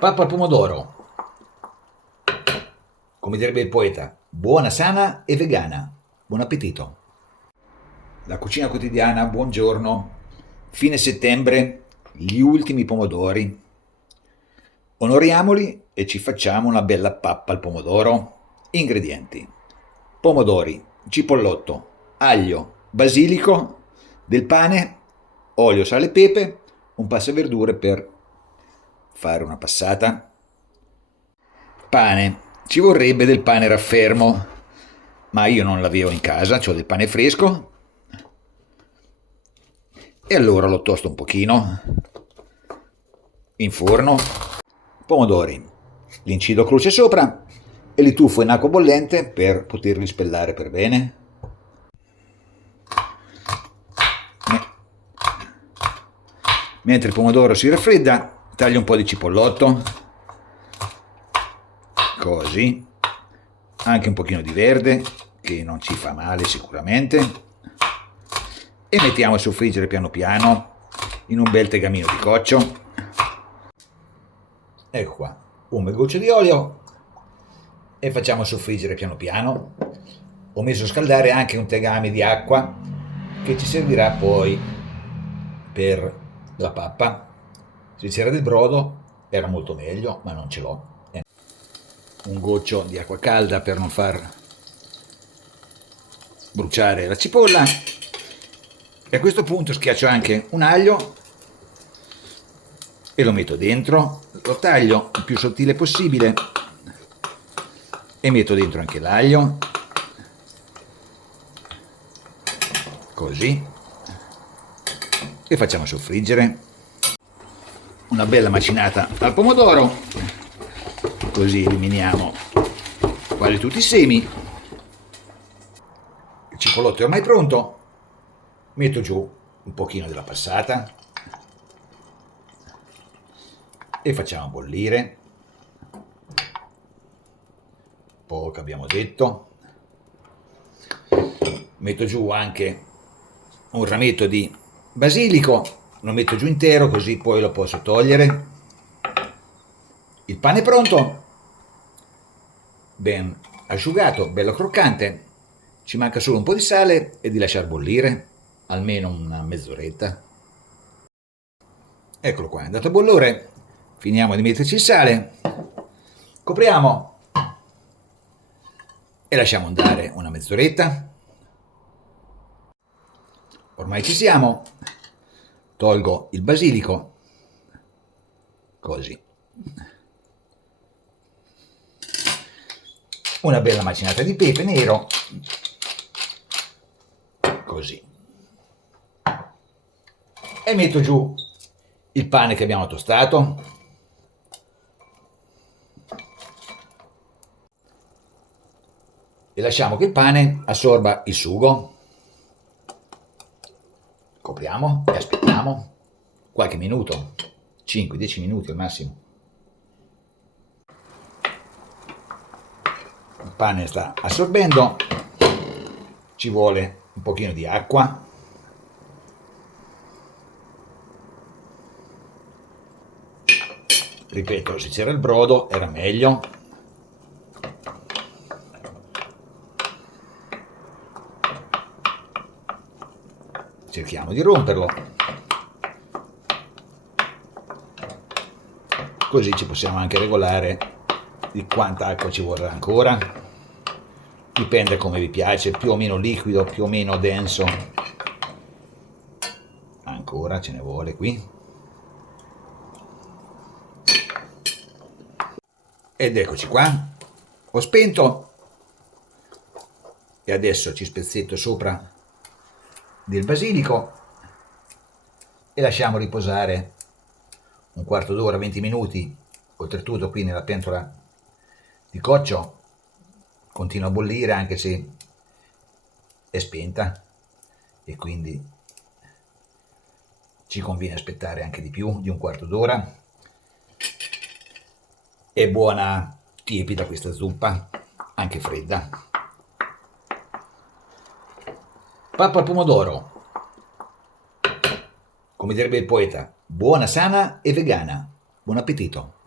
Pappa al pomodoro, come direbbe il poeta, buona, sana e vegana. Buon appetito. La cucina quotidiana, buongiorno. Fine settembre, gli ultimi pomodori. Onoriamoli e ci facciamo una bella pappa al pomodoro. Ingredienti: pomodori, cipollotto, aglio, basilico, del pane, olio, sale e pepe, un passaverdure per fare una passata. Pane. Ci vorrebbe del pane raffermo, ma io non l'avevo in casa, ho del pane fresco e allora lo tosto un pochino in forno. Pomodori, li incido a croce sopra e li tuffo in acqua bollente per poterli spellare per bene. Mentre il pomodoro si raffredda, taglio un po' di cipollotto, così, anche un pochino di verde, che non ci fa male sicuramente, e mettiamo a soffriggere piano piano in un bel tegamino di coccio. Ecco qua, un bel goccio di olio e facciamo soffriggere piano piano. Ho messo a scaldare anche un tegame di acqua che ci servirà poi per la pappa. Se c'era del brodo era molto meglio, ma non ce l'ho. Un goccio di acqua calda per non far bruciare la cipolla, e a questo punto schiaccio anche un aglio e lo metto dentro, lo taglio il più sottile possibile e metto dentro anche l'aglio, così, e facciamo soffriggere. Una bella macinata al pomodoro, così eliminiamo quasi tutti i semi. Il cipollotto è ormai pronto, metto giù un pochino della passata e facciamo bollire. Poco abbiamo detto. Metto giù anche un rametto di basilico, lo metto giù intero così poi lo posso togliere. Il pane è pronto, ben asciugato, bello croccante. Ci manca solo un po' di sale e di lasciar bollire almeno una mezz'oretta. Eccolo qua, è andato a bollore. Finiamo di metterci il sale, copriamo e lasciamo andare una mezz'oretta. Ormai ci siamo. Tolgo il basilico, così. Una bella macinata di pepe nero, così. E metto giù il pane che abbiamo tostato. E lasciamo che il pane assorba il sugo. Copriamo e aspettiamo qualche minuto, 5-10 minuti al massimo. Il pane sta assorbendo, ci vuole un pochino di acqua. Ripeto, se c'era il brodo era meglio. Cerchiamo di romperlo, così ci possiamo anche regolare di quanta acqua ci vorrà ancora. Dipende come vi piace, più o meno liquido, più o meno denso. Ancora ce ne vuole qui. Ed eccoci qua, ho spento e adesso ci spezzetto sopra del basilico e lasciamo riposare un quarto d'ora, 20 minuti. Oltretutto qui nella pentola di coccio continua a bollire anche se è spenta, e quindi ci conviene aspettare anche di più di un quarto d'ora. È buona tiepida questa zuppa, anche fredda. Pappa al pomodoro, come direbbe il poeta, buona, sana e vegana. Buon appetito.